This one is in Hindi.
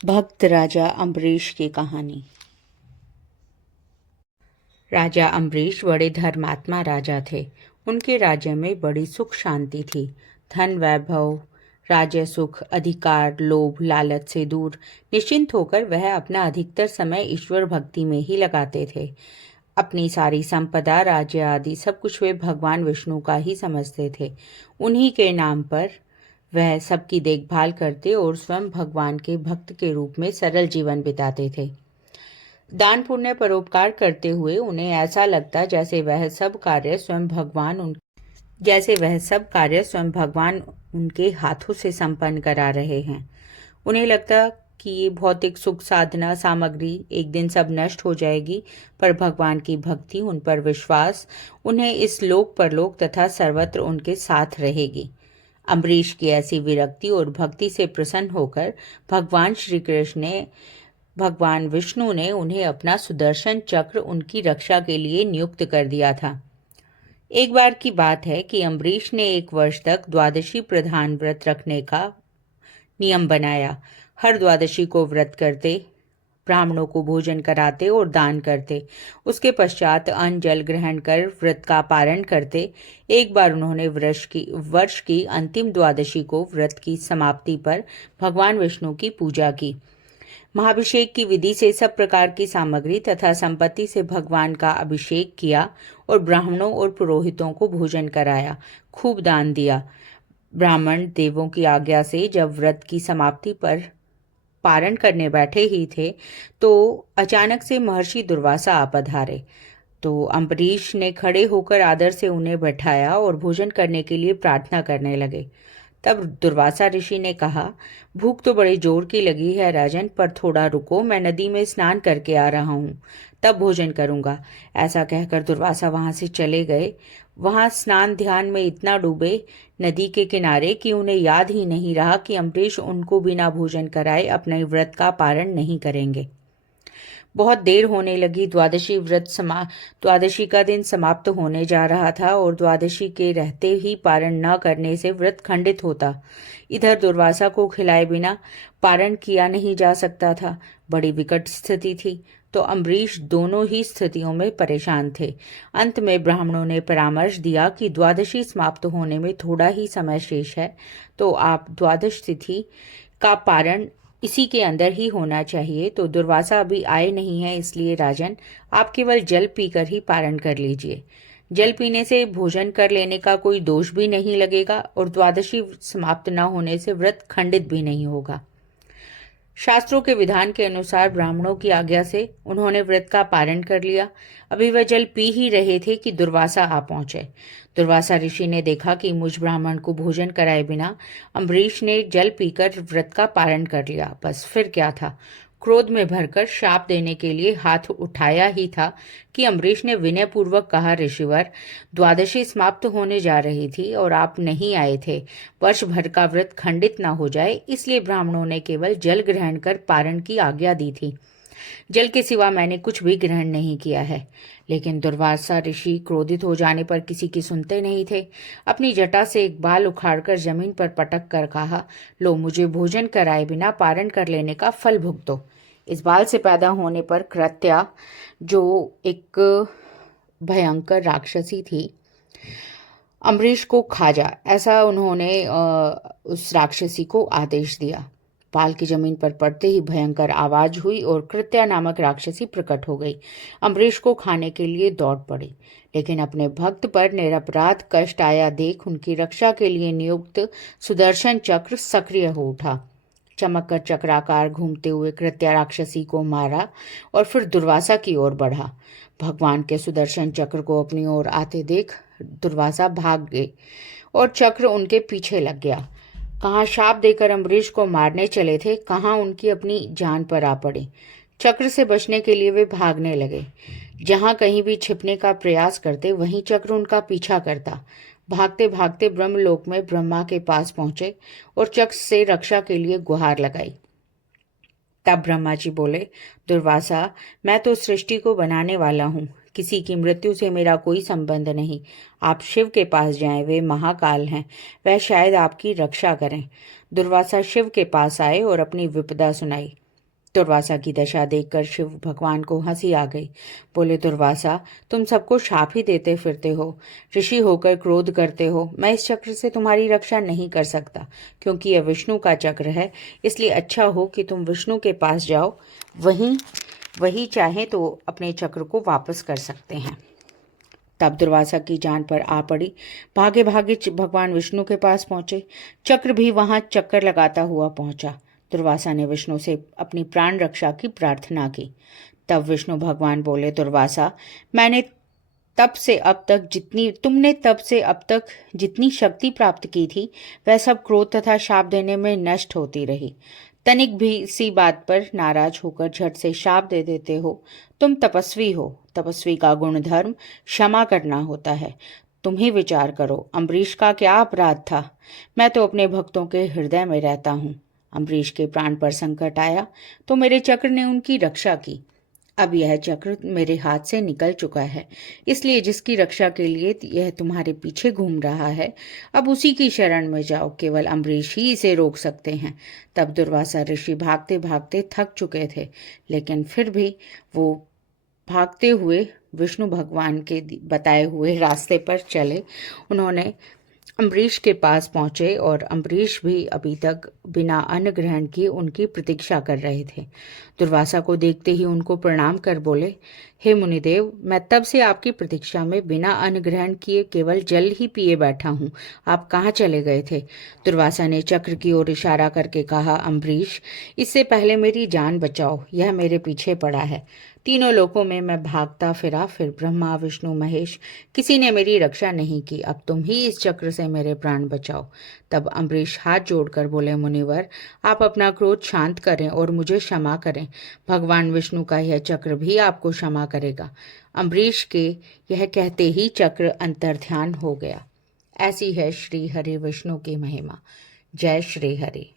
भक्त राजा अम्बरीश की कहानी। राजा अम्बरीश बड़े धर्मात्मा राजा थे। उनके राज्य में बड़ी सुख शांति थी। धन वैभव, राज्य सुख, अधिकार, लोभ लालच से दूर निश्चिंत होकर वह अपना अधिकतर समय ईश्वर भक्ति में ही लगाते थे। अपनी सारी संपदा, राज्य आदि सब कुछ वे भगवान विष्णु का ही समझते थे। उन्हीं के नाम पर वह सबकी देखभाल करते और स्वयं भगवान के भक्त के रूप में सरल जीवन बिताते थे। दान पुण्य परोपकार करते हुए उन्हें ऐसा लगता जैसे वह सब कार्य स्वयं भगवान उनके हाथों से संपन्न करा रहे हैं। उन्हें लगता कि ये भौतिक सुख साधना सामग्री एक दिन सब नष्ट हो जाएगी, पर भगवान की भक्ति, उन पर विश्वास उन्हें इस लोक परलोक तथा सर्वत्र उनके साथ रहेगी। अम्बरीश की ऐसी विरक्ति और भक्ति से प्रसन्न होकर भगवान विष्णु ने उन्हें अपना सुदर्शन चक्र उनकी रक्षा के लिए नियुक्त कर दिया था। एक बार की बात है कि अम्बरीश ने 1 वर्ष तक द्वादशी प्रधान व्रत रखने का नियम बनाया। हर द्वादशी को व्रत करते, ब्राह्मणों को भोजन कराते और दान करते। उसके पश्चात अन्न जल ग्रहण कर व्रत का पारण करते। एक बार उन्होंने वर्ष की अंतिम द्वादशी को व्रत की समाप्ति पर भगवान विष्णु की पूजा की। महाभिषेक की विधि से सब प्रकार की सामग्री तथा संपत्ति से भगवान का अभिषेक किया और ब्राह्मणों और पुरोहितों को भोजन कराया, खूब दान दिया। ब्राह्मण देवों की आज्ञा से जब व्रत की समाप्ति पर पारण करने बैठे ही थे तो अचानक से महर्षि दुर्वासा आ पधारे। तो अम्बरीश ने खड़े होकर आदर से उन्हें बैठाया और भोजन करने के लिए प्रार्थना करने लगे। तब दुर्वासा ऋषि ने कहा, भूख तो बड़े जोर की लगी है राजन, पर थोड़ा रुको, मैं नदी में स्नान करके आ रहा हूँ, तब भोजन करूँगा। ऐसा कहकर दुर्वासा वहाँ से चले गए। वहाँ स्नान ध्यान में इतना डूबे नदी के किनारे कि उन्हें याद ही नहीं रहा कि अम्बरीश उनको बिना भोजन कराए अपने व्रत का पारण नहीं करेंगे। बहुत देर होने लगी। द्वादशी का दिन समाप्त होने जा रहा था और द्वादशी के रहते ही पारण न करने से व्रत खंडित होता। इधर दुर्वासा को खिलाए बिना पारण किया नहीं जा सकता था। बड़ी विकट स्थिति थी। तो अम्बरीश दोनों ही स्थितियों में परेशान थे। अंत में ब्राह्मणों ने परामर्श दिया कि द्वादशी समाप्त होने में थोड़ा ही समय शेष है, तो आप द्वादश तिथि का पारण इसी के अंदर ही होना चाहिए। तो दुर्वासा अभी आए नहीं है, इसलिए राजन आप केवल जल पीकर ही पारण कर लीजिए। जल पीने से भोजन कर लेने का कोई दोष भी नहीं लगेगा और द्वादशी समाप्त न होने से व्रत खंडित भी नहीं होगा। शास्त्रों के विधान के अनुसार ब्राह्मणों की आज्ञा से उन्होंने व्रत का पारण कर लिया। अभी वह जल पी ही रहे थे कि दुर्वासा आ पहुंचे। दुर्वासा ऋषि ने देखा कि मुझ ब्राह्मण को भोजन कराए बिना अम्बरीश ने जल पीकर व्रत का पारण कर लिया। बस फिर क्या था, क्रोध में भरकर शाप देने के लिए हाथ उठाया ही था कि अम्बरीश ने विनयपूर्वक कहा, ऋषिवर, द्वादशी समाप्त होने जा रही थी और आप नहीं आए थे। वर्ष भर का व्रत खंडित न हो जाए, इसलिए ब्राह्मणों ने केवल जल ग्रहण कर पारण की आज्ञा दी थी। जल के सिवा मैंने कुछ भी ग्रहण नहीं किया है। लेकिन दुर्वासा ऋषि क्रोधित हो जाने पर किसी की सुनते नहीं थे। अपनी जटा से एक बाल उखाड़कर जमीन पर पटक कर कहा, लो, मुझे भोजन कराए बिना पारण कर लेने का फल भुगतो। इस बाल से पैदा होने पर कृत्या, जो एक भयंकर राक्षसी थी, अम्बरीश को खा जा, ऐसा उन्होंने उस राक्षसी को आदेश दिया। बाल की जमीन पर पड़ते ही भयंकर आवाज हुई और कृत्या नामक राक्षसी प्रकट हो गई। अम्बरीश को खाने के लिए दौड़ पड़ी, लेकिन अपने भक्त पर निरपराध कष्ट आया देख उनकी रक्षा के लिए नियुक्त सुदर्शन चक्र सक्रिय हो उठा। चमक कर चक्राकार घूमते हुए कृत्या राक्षसी को मारा और फिर दुर्वासा की ओर बढ़ा। भगवान के सुदर्शन चक्र को अपनी ओर आते देख दुर्वासा भाग गए और चक्र उनके पीछे लग गया। कहाँ शाप देकर अम्बरीश को मारने चले थे, कहाँ उनकी अपनी जान पर आ पड़े। चक्र से बचने के लिए वे भागने लगे। जहाँ कहीं भी छिपने का प्रयास करते, वहीं चक्र उनका पीछा करता। भागते भागते ब्रह्मलोक में ब्रह्मा के पास पहुंचे और चक्र से रक्षा के लिए गुहार लगाई। तब ब्रह्मा जी बोले, दुर्वासा, मैं तो सृष्टि को बनाने वाला हूँ, किसी की मृत्यु से मेरा कोई संबंध नहीं। आप शिव के पास जाएं, वे महाकाल हैं, वह शायद आपकी रक्षा करें। दुर्वासा शिव के पास आए और अपनी विपदा सुनाई। दुर्वासा की दशा देखकर शिव भगवान को हंसी आ गई। बोले, दुर्वासा, तुम सबको शाप ही देते फिरते हो, ऋषि होकर क्रोध करते हो। मैं इस चक्र से तुम्हारी रक्षा नहीं कर सकता, क्योंकि यह विष्णु का चक्र है। इसलिए अच्छा हो कि तुम विष्णु के पास जाओ, वही चाहे तो अपने चक्र को वापस कर सकते हैं। तब दुर्वासा की जान पर आ पड़ी। भागे भागे भगवान विष्णु के पास पहुंचे। चक्र भी वहां चक्कर लगाता हुआ पहुंचा। दुर्वासा ने विष्णु से अपनी प्राण रक्षा की प्रार्थना की। तब विष्णु भगवान बोले, दुर्वासा, तुमने तब से अब तक जितनी शक्ति प्राप्त की थी, वह सब क्रोध तथा शाप देने में नष्ट होती रही। तनिक भी सी बात पर नाराज होकर झट से शाप दे देते हो। तुम तपस्वी हो, तपस्वी का गुण धर्म क्षमा करना होता है। तुम ही विचार करो, अम्बरीश का क्या अपराध था? मैं तो अपने भक्तों के हृदय में रहता हूँ। अम्बरीश के प्राण पर संकट आया तो मेरे चक्र ने उनकी रक्षा की। अब यह चक्र मेरे हाथ से निकल चुका है, इसलिए जिसकी रक्षा के लिए यह तुम्हारे पीछे घूम रहा है, अब उसी की शरण में जाओ। केवल अम्बरीश ही इसे रोक सकते हैं। तब दुर्वासा ऋषि भागते भागते थक चुके थे, लेकिन फिर भी वो भागते हुए विष्णु भगवान के बताए हुए रास्ते पर चले। उन्होंने अम्बरीश के पास पहुंचे और अम्बरीश भी अभी तक बिना अन्न ग्रहण किए उनकी प्रतीक्षा कर रहे थे। दुर्वासा को देखते ही उनको प्रणाम कर बोले, हे मुनिदेव, मैं तब से आपकी प्रतीक्षा में बिना अन्न ग्रहण किए केवल जल ही पिए बैठा हूँ। आप कहाँ चले गए थे? दुर्वासा ने चक्र की ओर इशारा करके कहा, अम्बरीश, इससे पहले मेरी जान बचाओ, यह मेरे पीछे पड़ा है। तीनों लोकों में मैं भागता फिरा, फिर ब्रह्मा विष्णु महेश, किसी ने मेरी रक्षा नहीं की। अब तुम ही इस चक्र से मेरे प्राण बचाओ। तब अम्बरीश हाथ जोड़कर बोले, मुनिवर, आप अपना क्रोध शांत करें और मुझे क्षमा करें। भगवान विष्णु का यह चक्र भी आपको क्षमा करेगा। अम्बरीश के यह कहते ही चक्र अंतर्ध्यान हो गया। ऐसी है श्री हरि विष्णु की महिमा। जय श्री हरि।